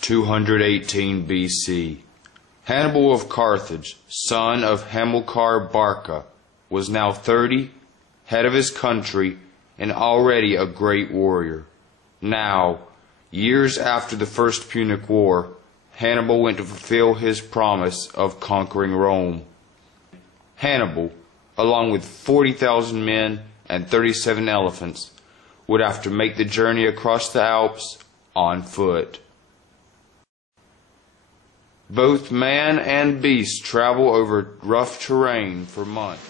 218 BC. Hannibal of Carthage, son of Hamilcar Barca, was now 30, head of his country, and already a great warrior. Now, years after the First Punic War, Hannibal went to fulfill his promise of conquering Rome. Hannibal, along with 40,000 men and 37 elephants, would have to make the journey across the Alps on foot. Both man and beast travel over rough terrain for months.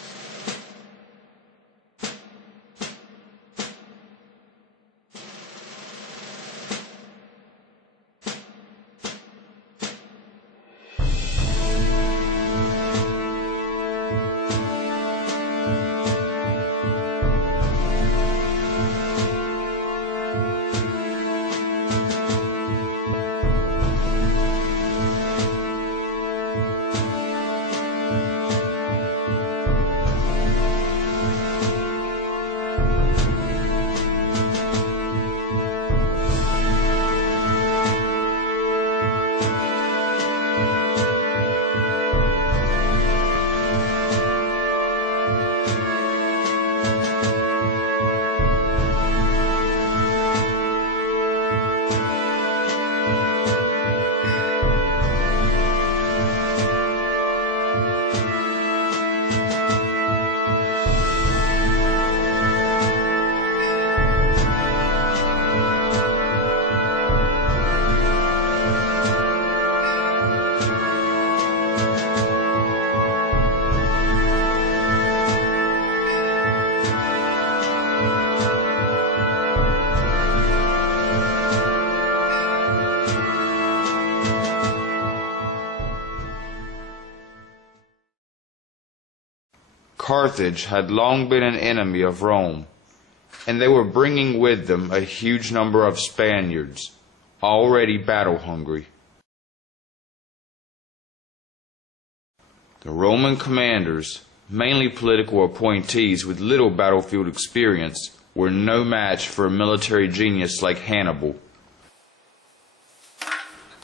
Carthage had long been an enemy of Rome, and they were bringing with them a huge number of Spaniards, already battle-hungry. The Roman commanders, mainly political appointees with little battlefield experience, were no match for a military genius like Hannibal.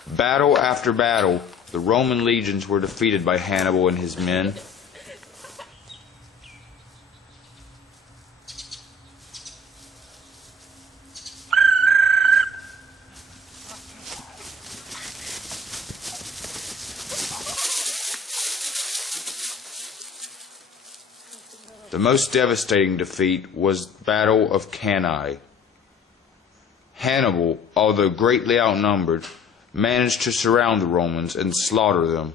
Battle after battle, the Roman legions were defeated by Hannibal and his men. The most devastating defeat was the Battle of Cannae. Hannibal, although greatly outnumbered, managed to surround the Romans and slaughter them.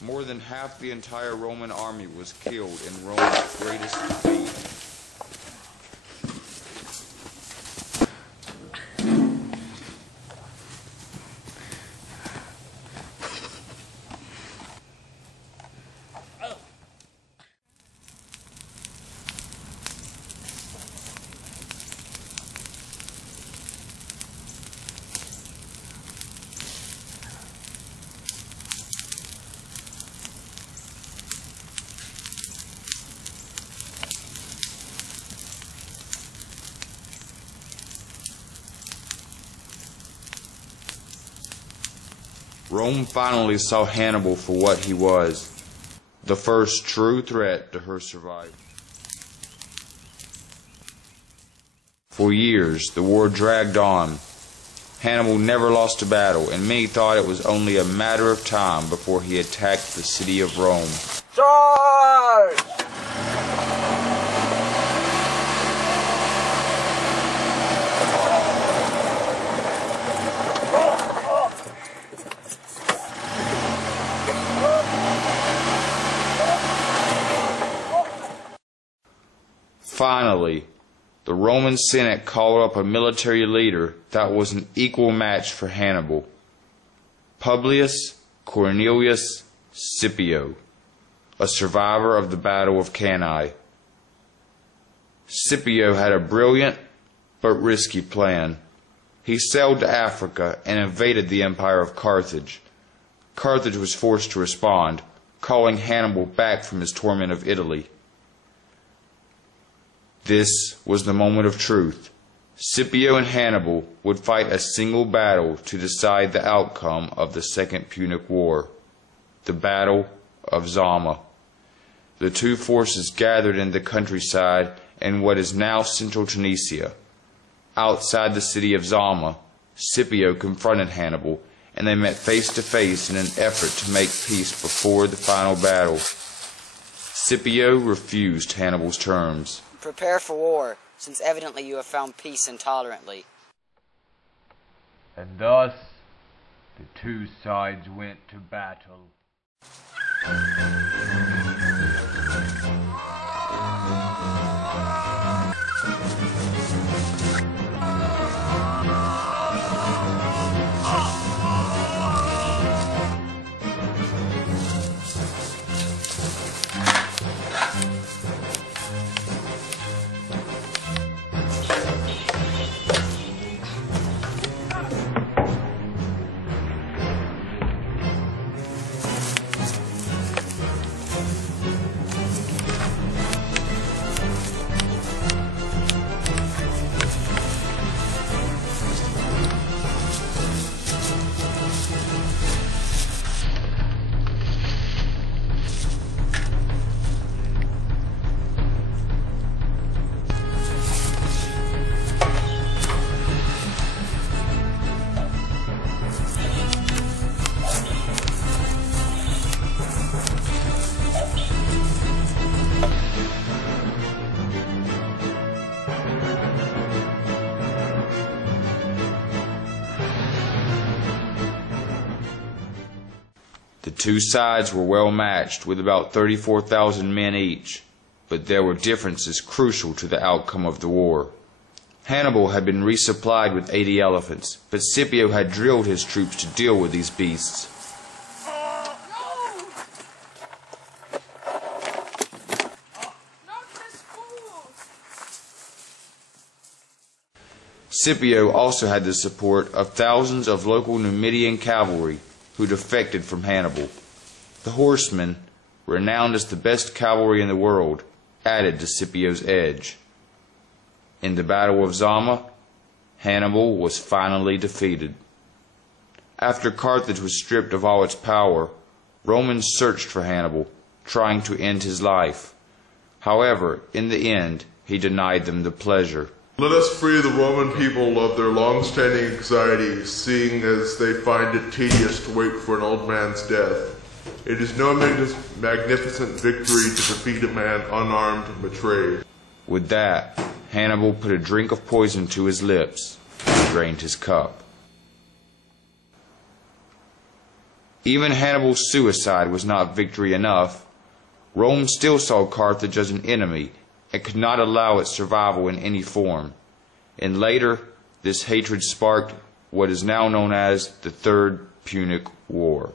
More than half the entire Roman army was killed in Rome's greatest defeat. Rome finally saw Hannibal for what he was, the first true threat to her survival. For years, the war dragged on. Hannibal never lost a battle, and many thought it was only a matter of time before he attacked the city of Rome. Charge! Finally, the Roman Senate called up a military leader that was an equal match for Hannibal, Publius Cornelius Scipio, a survivor of the Battle of Cannae. Scipio had a brilliant but risky plan. He sailed to Africa and invaded the empire of Carthage. Carthage was forced to respond, calling Hannibal back from his torment of Italy. This was the moment of truth. Scipio and Hannibal would fight a single battle to decide the outcome of the Second Punic War, the Battle of Zama. The two forces gathered in the countryside in what is now central Tunisia. Outside the city of Zama, Scipio confronted Hannibal, and they met face to face in an effort to make peace before the final battle. Scipio refused Hannibal's terms. Prepare for war, since evidently you have found peace intolerantly. And thus the two sides went to battle. The two sides were well matched, with about 34,000 men each, but there were differences crucial to the outcome of the war. Hannibal had been resupplied with 80 elephants, but Scipio had drilled his troops to deal with these beasts. Scipio also had the support of thousands of local Numidian cavalry who defected from Hannibal. The horsemen, renowned as the best cavalry in the world, added to Scipio's edge. In the Battle of Zama, Hannibal was finally defeated. After Carthage was stripped of all its power, Romans searched for Hannibal, trying to end his life. However, in the end, he denied them the pleasure. Let us free the Roman people of their long-standing anxiety, seeing as they find it tedious to wait for an old man's death. It is no magnificent victory to defeat a man unarmed and betrayed. With that, Hannibal put a drink of poison to his lips and drained his cup. Even Hannibal's suicide was not victory enough. Rome still saw Carthage as an enemy and could not allow its survival in any form. And later, this hatred sparked what is now known as the Third Punic War.